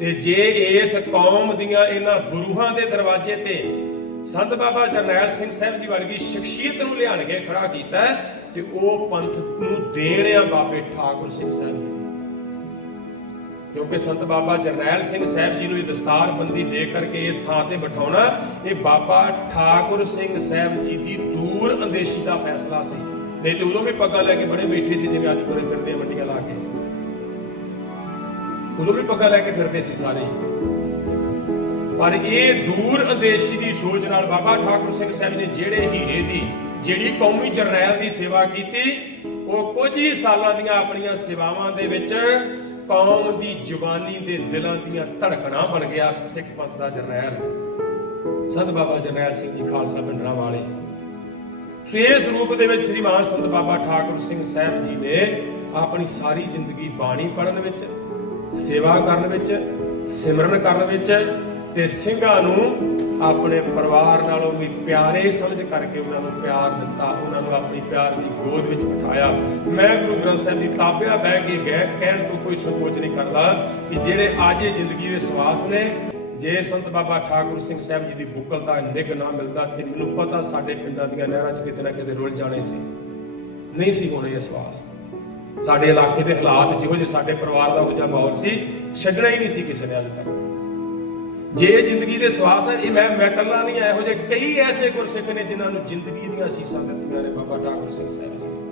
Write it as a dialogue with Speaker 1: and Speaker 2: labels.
Speaker 1: ਤੇ ਜੇ ਇਸ ਕੌਮ ਦੀਆਂ ਇਹਨਾਂ ਗੁਰੂਆਂ ਦੇ ਦਰਵਾਜ਼ੇ ਤੇ ਸੰਤ ਬਾਬਾ ਜਰਨੈਲ ਸਿੰਘ ਸਾਹਿਬ ਜੀ ਵਰਗੀ ਸ਼ਖਸੀਅਤ ਨੂੰ ਲਿਆਣ ਕੇ ਖੜਾ ਕੀਤਾ ਤੇ ਉਹ ਪੰਥ ਨੂੰ ਦੇਣ ਆ ਬਾਬੇ ਠਾਕੁਰ ਸਿੰਘ ਸਾਹਿਬ ਜੀ ਕਿਉਂਕਿ ਸੰਤ ਬਾਬਾ ਜਰਨੈਲ ਸਿੰਘ ਸਾਹਿਬ ਜੀ ਨੂੰ ਇਹ ਦਸਤਾਰਬੰਦੀ ਦੇ ਕਰਕੇ ਇਸ ਥਾਂ ਤੇ ਬਿਠਾਉਣਾ, ਇਹ ਬਾਬਾ ਠਾਕੁਰ ਸਿੰਘ ਸਾਹਿਬ ਜੀ ਦੀ ਦੂਰ ਅੰਦੇਸ਼ੀ ਦਾ ਫੈਸਲਾ ਸੀ। ਨਹੀਂ ਤੇ ਉਦੋਂ ਵੀ ਪੱਗਾਂ ਲੈ ਕੇ ਬੜੇ ਬੈਠੇ ਸੀ ਜਿਵੇਂ ਅੱਜ ਪੂਰੇ ਫਿਰਦੇ ਆ ਮੰਡੀਆਂ ਲਾ ਕੇ। ਉਦੋਂ ਵੀ ਪੱਗਾ ਲੈ ਕੇ ਫਿਰਦੇ ਸੀ ਸਾਰੇ। ਪਰ ਇਹ ਦੂਰ ਅੰਦੇਸ਼ੀ ਦੀ ਸੋਚ ਨਾਲ ਬਾਬਾ ਠਾਕੁਰ ਸਿੰਘ ਸਾਹਿਬ ਨੇ ਜਿਹੜੇ ਹੀਰੇ ਦੀ, ਜਿਹੜੀ ਕੌਮੀ ਜਰਨੈਲ ਦੀ ਸੇਵਾ ਕੀਤੀ, ਉਹ ਕੁਝ ਹੀ ਸਾਲਾਂ ਦੀਆਂ ਆਪਣੀਆਂ ਸੇਵਾਵਾਂ ਦੇ ਵਿੱਚ ਕੌਮ ਦੀ ਜਵਾਨੀ ਦੇ ਦਿਲਾਂ ਦੀਆਂ ਧੜਕਣਾਂ ਬਣ ਗਿਆ ਸਿੱਖ ਪੰਥ ਦਾ ਜਰਨੈਲ। ਸੰਤ ਬਾਬਾ ਜਰਨੈਲ ਸਿੰਘ ਜੀ ਖਾਲਸਾ ਪਿੰਡਰਾਂ ਵਾਲੇ। ਸੋ ਇਸ ਰੂਪ ਦੇ ਵਿੱਚ ਸ੍ਰੀ ਮਾਨ ਸੰਤ ਬਾਬਾ ਠਾਕੁਰ ਸਿੰਘ ਸਾਹਿਬ ਜੀ ਨੇ ਆਪਣੀ ਸਾਰੀ ਜ਼ਿੰਦਗੀ ਬਾਣੀ ਪੜਨ ਵਿੱਚ ਸੇਵਾ ਕਰਨ ਵਿੱਚ, ਸਿਮਰਨ ਕਰਨ ਵਿੱਚ ਤੇ ਸਿੰਘਾਂ ਨੂੰ ਆਪਣੇ ਪਰਿਵਾਰ ਨਾਲੋਂ ਵੀ ਪਿਆਰੇ ਸਮਝ ਕਰਕੇ ਉਹਨਾਂ ਨੂੰ ਪਿਆਰ ਦਿੱਤਾ, ਉਹਨਾਂ ਨੂੰ ਆਪਣੀ ਪਿਆਰ ਦੀ ਗੋਦ ਵਿੱਚ ਬਿਠਾਇਆ। ਮੈਂ ਗੁਰੂ ਗ੍ਰੰਥ ਸਾਹਿਬ ਦੀ ਤਾਬਿਆ ਬਹਿ ਕੇ ਗਏ ਕਹਿਣ ਤੋਂ ਕੋਈ ਸੰਕੋਚ ਨਹੀਂ ਕਰਦਾ ਕਿ ਜਿਹੜੇ ਅੱਜ ਇਹ ਜ਼ਿੰਦਗੀ ਦੇ ਸਵਾਸ ਨੇ, ਜੇ ਸੰਤ ਬਾਬਾ ਠਾਕੁਰ ਸਿੰਘ ਸਾਹਿਬ ਜੀ ਦੀ ਬੁੱਕਲ ਦਾ ਨਿਗ ਨਾ ਮਿਲਦਾ ਤੇ ਮੈਨੂੰ ਪਤਾ ਸਾਡੇ ਪਿੰਡਾਂ ਦੀਆਂ ਨਹਿਰਾਂ 'ਚ ਕਿਤੇ ਨਾ ਕਿਤੇ ਰੁਲ ਜਾਣੇ ਸੀ। ਨਹੀਂ ਸੀ ਹੋਣੇ ਇਹ ਸਵਾਸ। ਸਾਡੇ ਇਲਾਕੇ ਦੇ ਹਾਲਾਤ ਜਿਹੋ ਜਿਹੇ ਸਾਡੇ ਪਰਿਵਾਰ ਦਾ ਉਹ ਜਿਹਾ ਮਾਹੌਲ ਸੀ ਛੱਡਣਾ ਹੀ ਨਹੀਂ ਸੀ ਕਿਸੇ ਨੇ ਅੱਜ ਤੱਕ। ਜੇ ਇਹ ਜ਼ਿੰਦਗੀ ਦੇ ਸਵਾਸ ਹੈ ਇਹ ਮੈਂ ਮੈਂ ਇਕੱਲਾ ਨਹੀਂ ਆ, ਇਹੋ ਜਿਹੇ ਕਈ ਐਸੇ ਗੁਰਸਿੱਖ ਨੇ ਜਿਨ੍ਹਾਂ ਨੂੰ ਜ਼ਿੰਦਗੀ ਦੀਆਂ ਅਸੀਸਾਂ ਦਿੱਤੀਆਂ ਨੇ ਬਾਬਾ ਠਾਕੁਰ ਸਿੰਘ ਸਾਹਿਬ ਜੀ। ਨੇ